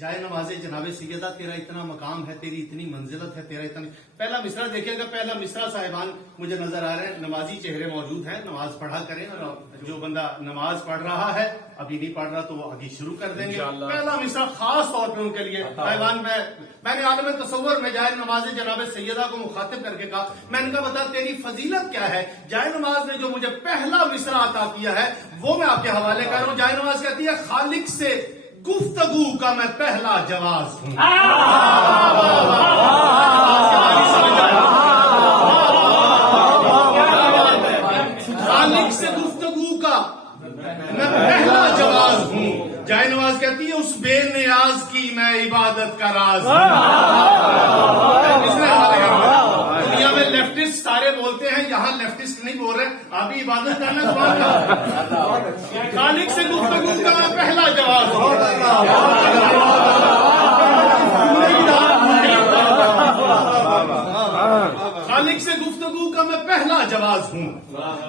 جائے نماز جناب سیدہ تیرا اتنا مقام ہے، تیری اتنی منزلت ہے، تیرا اتنا. پہلا مصرع دیکھیے گا، پہلا مصرع صاحبان مجھے نظر آ رہے ہیں، نمازی چہرے موجود ہیں، نماز پڑھا کریں. اور جو بندہ نماز پڑھ رہا ہے ابھی نہیں پڑھ رہا تو وہ ابھی شروع کر دیں گے. پہلا مصرع خاص طور پہ ان کے لیے صاحبان. میں نے عالم تصور میں جائے نماز جناب سیدہ کو مخاطب کر کے کہا، میں نے کہا بتا تیری فضیلت کیا ہے. جائے نماز نے جو مجھے پہلا مصرع عطا کیا ہے وہ میں آپ کے حوالے کر رہا ہوں. جائے نماز کہتی ہے خالق سے گفتگو کا میں پہلا جواز ہوں. خالق سے گفتگو کا میں پہلا جواز ہوں. جائے نماز کہتی ہے اس بے نیاز کی میں عبادت کا راز ہوں. دنیا میں لیفٹسٹ سارے بولتے ہیں، یہاں لیفٹسٹ نہیں بول رہے، آپ ہی عبادت کرنا سوال کا. خالق سے گفتگو کا میں پہلا جواز ہوں. خالق سے گفتگو کا میں پہلا جواز ہوں،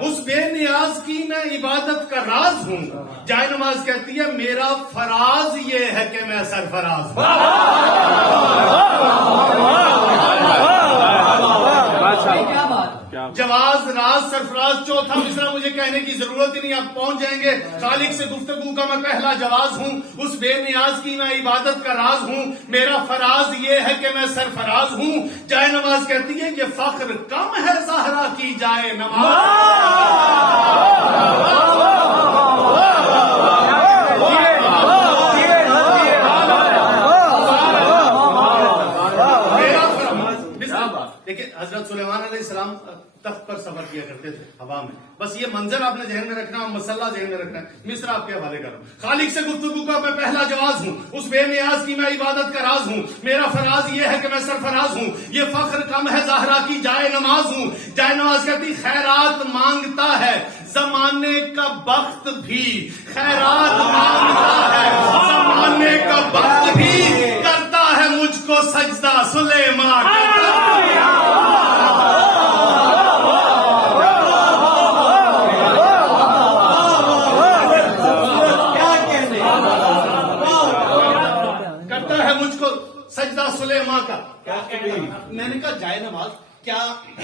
اس بے نیاز کی میں عبادت کا راز ہوں. جائے نماز کہتی ہے میرا فراز یہ ہے کہ میں سرفراز ہوں. جواز راز سرفراز. چوتھا مصرع مجھے کہنے کی ضرورت ہی نہیں، آپ پہنچ جائیں گے. خالق سے گفتگو کا میں پہلا جواز ہوں، اس بے نیاز کی میں عبادت کا راز ہوں. میرا فراز یہ ہے کہ میں سرفراز ہوں. جائے نماز کہتی ہے یہ فخر کم ہے زہرا کی جائے دیکھیں حضرت سلیمان علیہ السلام تخت پر سفر کیا کرتے تھے ہوا میں. بس یہ منظر آپ نے ذہن میں رکھنا، مسئلہ ذہن میں رکھنا ہے. مصرع آپ کے حوالے کر رہا ہوں. خالق سے گفتگو کا میں پہلا جواز ہوں، اس بے نیاز کی میں عبادت کا راز ہوں. میرا فراز یہ ہے کہ میں سرفراز ہوں. یہ فخر کم ہے زہرا کی جائے نماز ہوں. جائے نماز کہتی خیرات مانگتا ہے زمانے کا بخت بھی، خیرات مانگتا ہے زمانے کا بخت بھی، کرتا ہے مجھ کو سجدہ سلیمان. سجدہ سلیمان کا. میں نے کہا جائے نماز کیا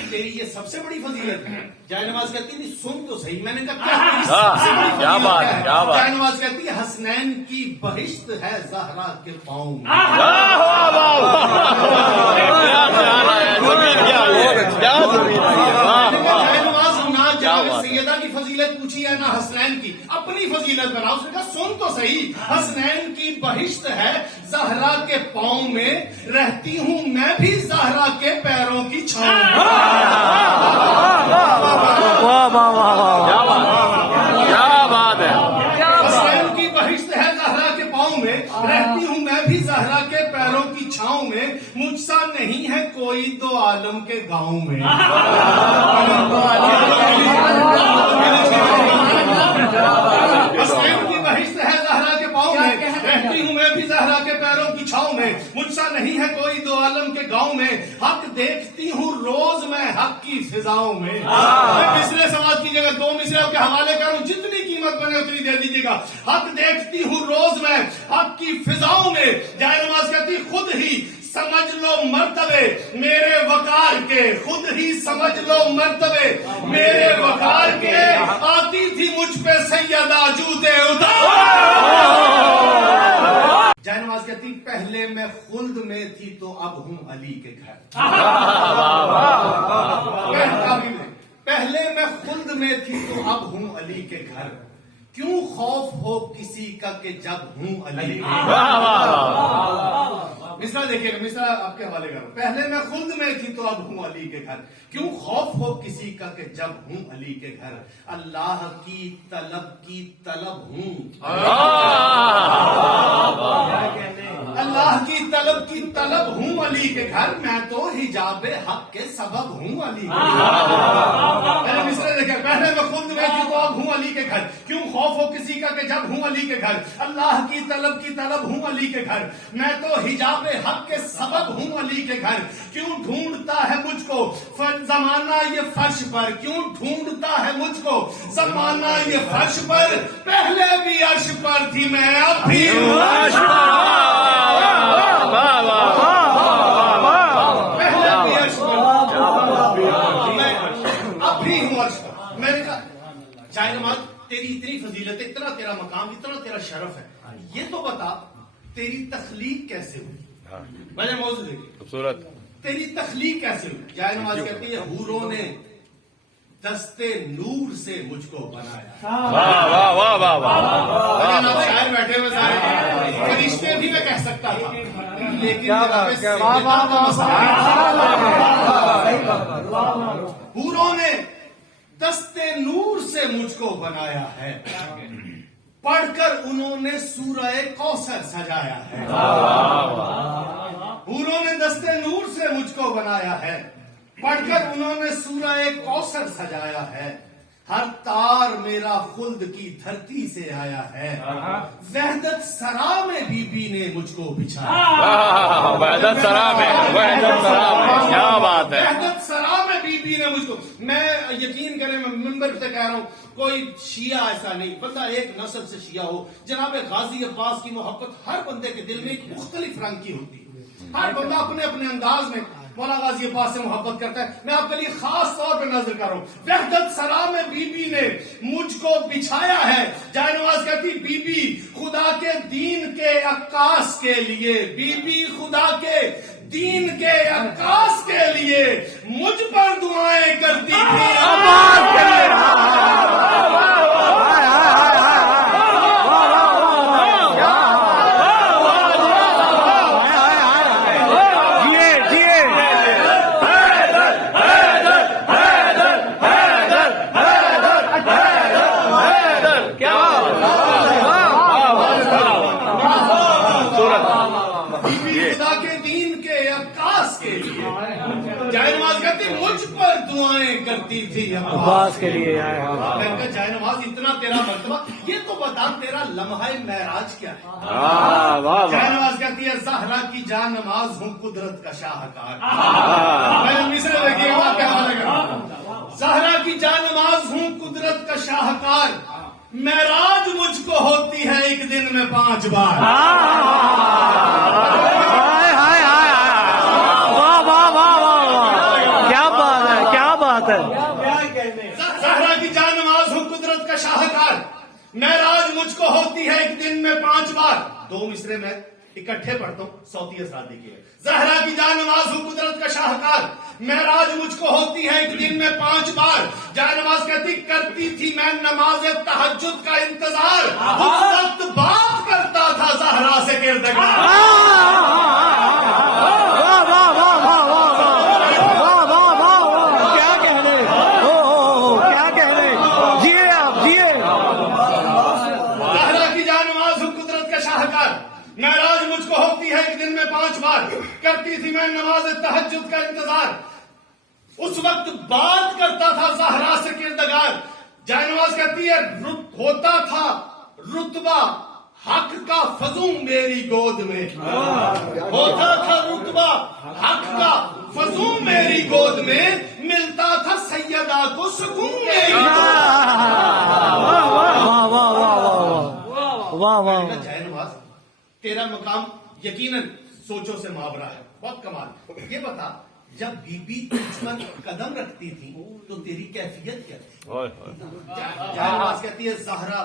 تیری یہ سب سے بڑی فضیلت ہے؟ جائے نماز کہتی تھی سن تو صحیح. میں نے کہا کیا سب سے بڑی فضیلت ہے؟ جائے نماز کہتی ہے حسنین کی بہشت ہے زہرا کے پاؤں. سیدہ کی فضیلت پوچھی ہے نہ حسنین کی، اپنی فضیلت بنا. اس نے کہا سن تو صحیح، حسنین کی بہشت ہے زہرا کے پاؤں میں، رہتی ہوں میں بھی زہرا کے پیروں کی چھاؤں. کیا بات ہے. حسنین کی بہشت ہے زہرا کے پاؤں میں، رہتی ہوں میں بھی زہرا کے پیروں کی چھاؤں میں. مجھ سا نہیں ہے کوئی دو عالم کے گاؤں میں. حسنین کی بہشت ہے زہرا کے پاؤں میں، رہتی ہوں میں بھی زہرا کے پیروں کی چھاؤں میں. مجھ سا نہیں ہے کوئی دو عالم کے گاؤں میں، حق دیکھتی ہوں روز میں حق کی فضاؤں میں. پچھلے سوال کی جگہ دو مصرع آپ کے حوالے کروں، جتنی قیمت بنے اتنی دے دیجیے گا. حق دیکھتی ہوں روز میں حق کی فضاؤں میں. جائے نماز کہتی خود ہی سمجھ لو مرتبے میرے وقار کے، خود ہی سمجھ لو مرتبے میرے وقار کے. آتی تھی مجھ پہ سیدہ جوتے اتار. جائے نماز کہتی پہلے میں خلد میں تھی تو اب ہوں علی کے گھر. پہلے میں خلد میں تھی تو اب ہوں علی کے گھر. کیوں خوف ہو کسی کا کہ جب ہوں علی. مصرع دیکھیے گا، مصرع آپ کے حوالے کرو. پہلے میں خلد میں تھی تو اب ہوں علی کے گھر. کیوں خوف ہو کسی کا کہ جب ہوں علی کے گھر. اللہ کی طلب ہوں، اللہ کی طلب ہوں علی کے گھر. میں تو حجاب حق کے سبب ہوں علی کے گھر. مصرع دیکھیں پہلے میں خود میں تھی تو اب ہوں علی کے گھر. کیوں خوف ہو کسی کا کہ جب ہوں علی کے گھر. اللہ کی طلب ہوں علی کے گھر. میں تو حجاب حق کے سبب ہوں علی کے گھر. کیوں ڈھونڈتا ہے مجھ کو زمانہ یہ فرش پر. کیوں ڈھونڈتا ہے مجھ کو زمانہ یہ فرش پر. پہلے بھی عرش پر تھی میں اب بھی ہوں عرش پر. پہلے بھی عرش پر میں اب بھی ہوں عرش پر. میں نے کہا جائے نماز تیری اتنی فضیلت ہے, اتنا تیرا مقام, اتنا تیرا شرف ہے, یہ تو بتا تیری تخلیق کیسے ہوئی. میں نے موضوع دیکھی خوبصورت. تیری تخلیق کیسے ہوئی. جائے نماز کہتی ہے حوروں نے دستے نور سے مجھ کو بنایا. واہ واہ واہ واہ واہ. آپ شاعر بیٹھے ہوئے سارے فرشتے بھی میں کہہ سکتا تھا, لیکن حوروں نے دستے نور سے مجھ کو بنایا ہے. پڑھ کر انہوں نے سورہ کوثر سجایا ہے. حوروں نے دستے نور سے مجھ کو بنایا ہے. پڑھ کر انہوں نے سورہ کوثر سجایا ہے. ہر تار میرا خلد کی دھرتی سے آیا ہے. وحدت سرا میں بی بی نے مجھ کو بچھایا. وحدت سرا میں, وحدت سرا میں, کیا بات ہے. وحدت سرا میں بی بی نے مجھ کو. میں یقین کریں میں ممبر سے کہہ رہا ہوں, کوئی شیعہ ایسا نہیں, بندہ ایک نسل سے شیعہ ہو. جناب غازی عباس کی محبت ہر بندے کے دل میں ایک مختلف رنگ کی ہوتی ہے. ہر بندہ اپنے اپنے انداز میں مولا غازی عباس سے محبت کرتا ہے. میں آپ کے لیے خاص طور پہ نظر کر رہا ہوں. وحدت سرا میں بی بی نے مجھ کو بچھایا ہے. جائے نواز کہتی بی بی خدا کے دین کے عکاس کے لیے, بی بی خدا کے دین کے عکاس کے لیے مجھ پر دعائیں کرتی تھی. خدا کے دین کے عکاس کے لیے جائے نماز کہتی مجھ پر دعائیں کرتی تھی عباس کے لیے. جائے نماز اتنا تیرا مرتبہ, یہ تو بتا تیرا لمحہ معراج کیا ہے. جائے نماز کہتی ہے زہرا کی جان نماز ہوں قدرت کا شاہکار. میں مصر دیکھیے گا کیا حال ہے. زہرا کی جان نماز ہوں قدرت کا شاہکار. معراج مجھ کو ہوتی ہے ایک دن میں 5 بار. زہرا کی جان نماز ہوں قدرت کا شاہکار. معراج مجھ کو ہوتی ہے ایک دن میں 5 بار. 2 مصرے میں اکٹھے پڑھتا ہوں, صوتی اثرات دیکھیے. زہرا کی جان نماز ہوں قدرت کا شاہکار. معراج مجھ کو ہوتی ہے ایک دن میں 5 بار. جائے نماز کہتی کرتی تھی میں نماز تہجد کا انتظار. اس وقت بات کرتا تھا زہرا سے کردگار. معراج مجھ کو ہوتی ہے ایک دن میں 5 بار. کرتی تھی میں نماز تہجد کا انتظار. اس وقت بات کرتا تھا زہرا سے کردگار. جائے نماز کہتی ہے ہوتا تھا رتبہ حق کا فزوں میری گود میں. ہوتا تھا رتبہ حق کا فزوں میری گود میں. ملتا تھا سیدہ کو سکون میری گود میں. جائے نماز تیرا مقام یقیناً سوچوں سے ماورا ہے, بہت کمال. یہ بتا جب بی بی تجھ پر قدم رکھتی تھی تو تیری کیفیت کیا تھی. جائے نماز کہتی ہے زہرا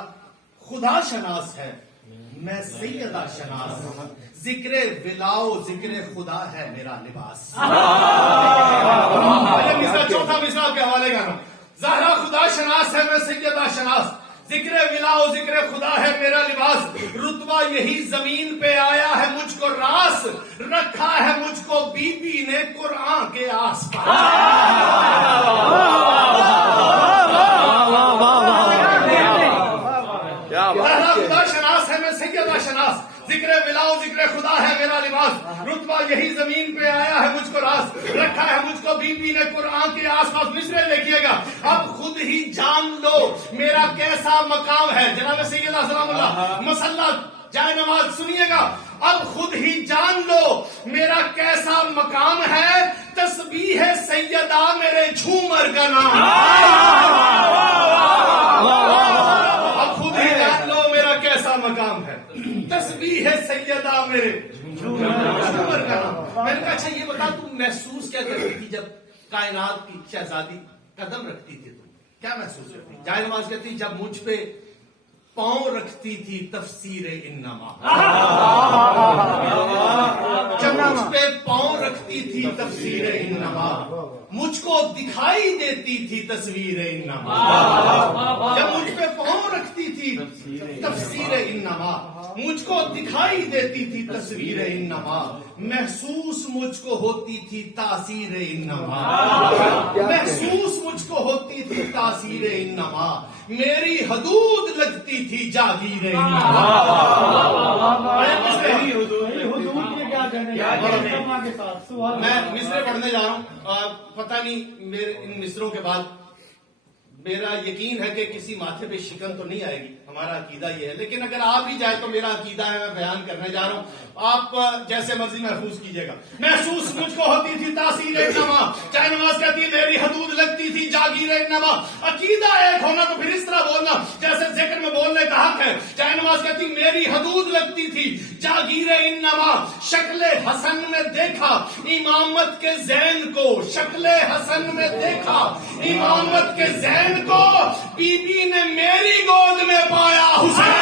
خدا شناس ہے میں سیدہ شناس. ذکر ولاؤ ذکر خدا ہے میرا لباس. چوتھا مصرع کے حوالے کا نام. زہرا خدا شناس ہے میں سیدہ شناس. ذکر ولاؤ ذکر خدا ہے میرا لباس. رتبہ یہی زمین پہ آیا ہے مجھ کو راس. رکھا ہے مجھ کو بی بی نے قرآن کے آس پاس. خدا شناس ہے میں سیدہ شناس. ذکر ولاؤ ذکر خدا ہے میرا لباس. رتبہ یہی زمین پہ آیا ہے مجھ کو راس. رکھا ہے مجھ کو تو بی بی نے قرآن کے آس پاس مصرے دیکھیے گا، اب خود ہی جان لو میرا کیسا مقام ہے. جناب سیدنا سلام اللہ مسلح جائے نماز سنیے گا، اب خود ہی جان لو میرا کیسا مقام ہے، تسبیح سیدہ میرے جھومر کا نام. اب خود ہی جان لو میرا کیسا مقام ہے، تسبیح سیدہ میرے جھومر کا نام. میں نے کہا اچھا یہ بتا تم محسوس کیا کرتی تھی جب کائنات کی شہزادی قدم رکھتی تھی، تم کیا محسوس کرتی؟ جائے نماز کہتی جب مجھ پہ پاؤں رکھتی تھی تفسیر انما، جب مجھ پہ پاؤں رکھتی تھی تفسیر انما، مجھ کو دکھائی دیتی تھی تصویر انما. جب مجھ پہ پاؤں رکھتی تھی تفسیر انما، مجھ کو دکھائی دیتی تھی تصویر انما، محسوس مجھ کو ہوتی تھی تاثیر انما، محسوس مجھ کو ہوتی تھی تاثیر انما، میری حدود لگتی تھی جاگیر انما. میں مصرے پڑھنے جا رہا ہوں، پتہ نہیں میرے ان مصروں کے بعد میرا یقین ہے کہ کسی ماتھے پہ شکن تو نہیں آئے گی، ہمارا عقیدہ یہ ہے، لیکن اگر آپ بھی جائے تو میرا عقیدہ ہے، میں بیان کرنے جا رہا ہوں، آپ جیسے مرضی محفوظ کیجئے گا. محسوس مجھ کو ہوتی تھی تاثیر انما، چاہے نماز کہتی میری حدود لگتی تھی جاگیر انما. عقیدہ ایک ہونا تو پھر اس طرح بولنا جیسے ذکر میں بولنے کا حق ہے. چاہے نماز کہتی میری حدود لگتی تھی جاگیر انما، شکل حسن میں دیکھا امامت کے زین کو، شکل حسن میں دیکھا امامت کے زین کو، بی بی نے میری گود میں پایا حسین.